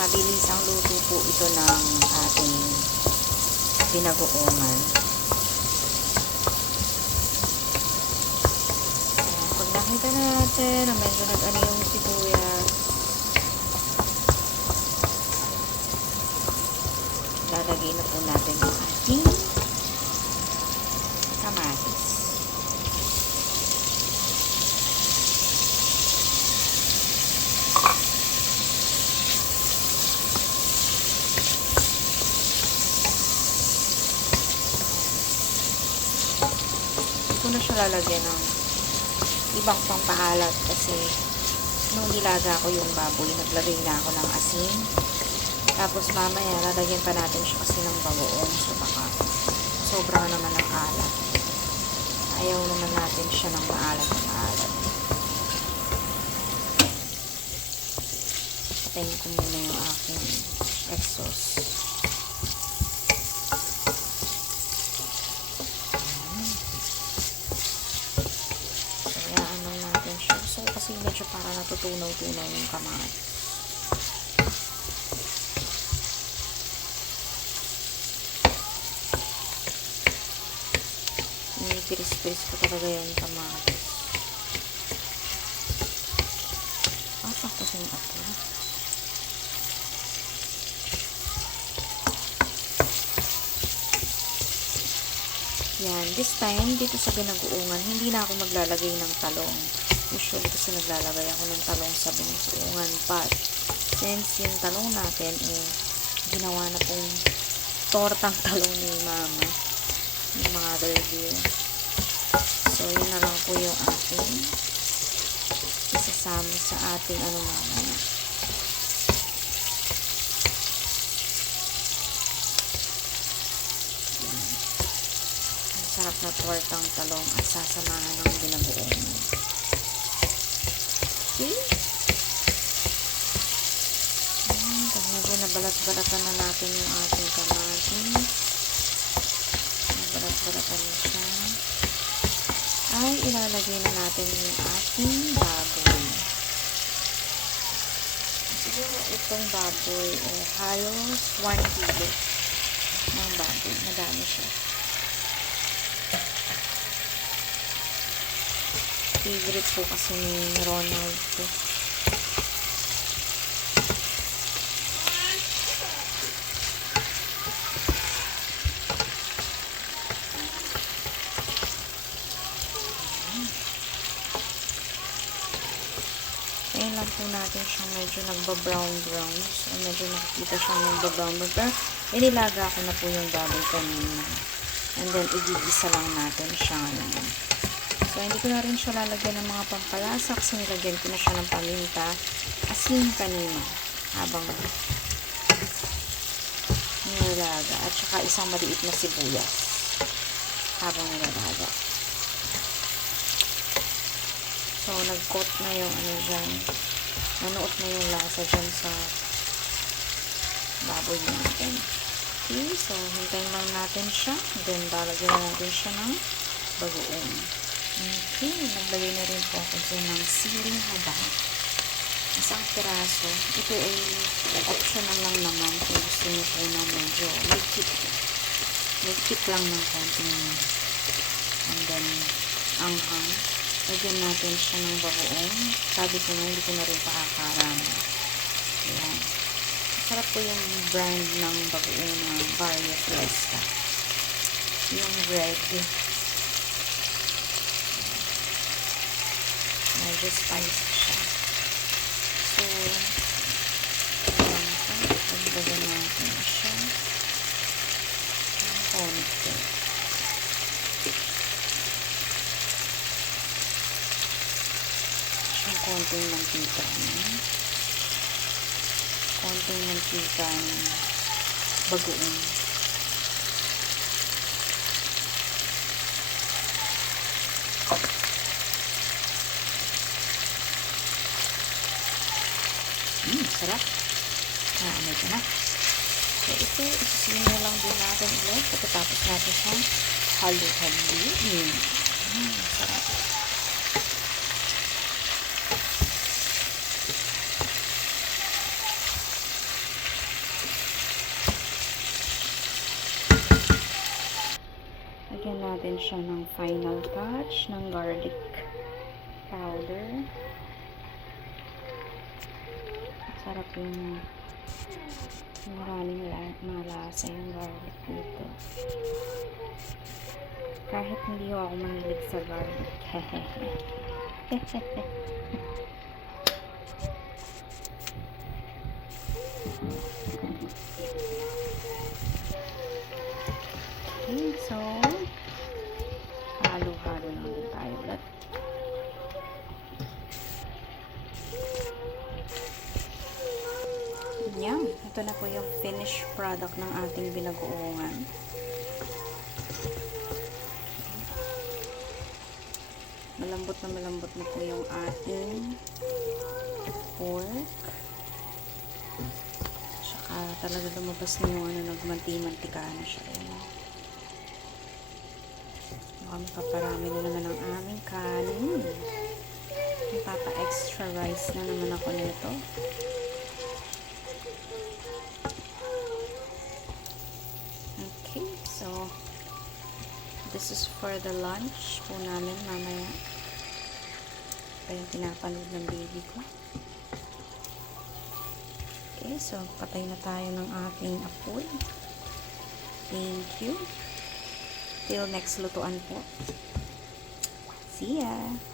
Mabilisang luto po ito ng ating binagoongan. Pag nakita natin na medyo nag-ano yung sibuyas, lalagay na po natin yung ating kamatis. Ito na siya lalagyan ng ibang pampahalat kasi nung nilaga ko yung baboy, naglagay na ako ng asin. Tapos mamaya, lalagyan pa natin siya kasi ng bagoong. So, baka sobra naman ng alat. Ayaw naman natin siya ng maalat na maalat. Patayin ko muna yung aking exhaust. Kaya ano natin siya. So, kasi medyo para natutunaw-tunaw yung kamatis. Piris-piris ko talaga yung kamatis. Tapos yung apo. Yan. This time, dito sa binagoongan, hindi na ako maglalagay ng talong. Usually kasi naglalagay ako ng talong sa binagoongan. But, since yung talong natin, ginawa na pong tortang talong ni mama. Yung mga review. So, yun na lang po yung ating isasama sa ating ano mamaya. Ang sarap na tortang talong at sasamahan ng binagoongan. Okay? Pag medyo nabalat-balatan na natin yung ating kamatis. Nabalat-balatan na siya. Ay ilalagay na natin yung ating baboy. Siguro itong baboy halos 1 kilo ng baboy. Madami siya. Favorite po kasi ni Ronald to. Ayan lang po natin siyang medyo nagba-brown-brown. So, medyo nakikita siyang nagba-brown. Pero, inilaga ko na po yung baboy kanina. And then, igigisa lang natin siya ngayon. So, hindi ko na rin siya lalagyan ng mga pampalasa kasi nilagyan ko na siya ng paminta, asin kanina. Habang nilaga. At saka isang maliit na sibuyas. Habang nilaga. So, nag-coat na yung ano dyan. Nanuot na yung lasa dyan sa baboy natin. Okay, so, hintayin lang natin siya. Then, lalagyan natin siya ng bagoong. Okay, naglagay na rin po ako dyan ng siling haba. Isang piraso. Ito ay optional lang naman kung gusto nyo po na medyo may-kit lang ng konting and then, anghang. Lagyan natin siya ng bagoong. Sabi ko nga, hindi ko na rin pakakarami. Ayan. Masarap po yung brand ng bagoong ng Barrio Fiesta. Yung red. Medyo spicy siya. So, lagyan natin siya. Ang konti. Konting mantika. Konting mantika ng bagoong. Sarap. Ano ito na. So, ito, isisin na lang din natin ulit. Pagkatapos natin siyang halo-halo. Sarap. natin siya ng final touch ng garlic powder. Sarap yung maraming malasa yung garlic dito. Kahit hindi ako mahilig sa garlic. Okay, so halo-halo lang din tayo ulit. Yan, ito na po yung finished product ng ating binagoongan. Malambot na po yung ating pork. Tsaka talaga lumabas na yung nagmanti-mantika na siya. Paparami na naman ang aming kanin. Papa-extra rice na naman ako nito. Okay, so this is for the lunch po namin mamaya. Ito yung pinapanood ng baby ko. Okay, so patay na tayo ng ating apoy. Thank you. Till next lutuan po. See ya!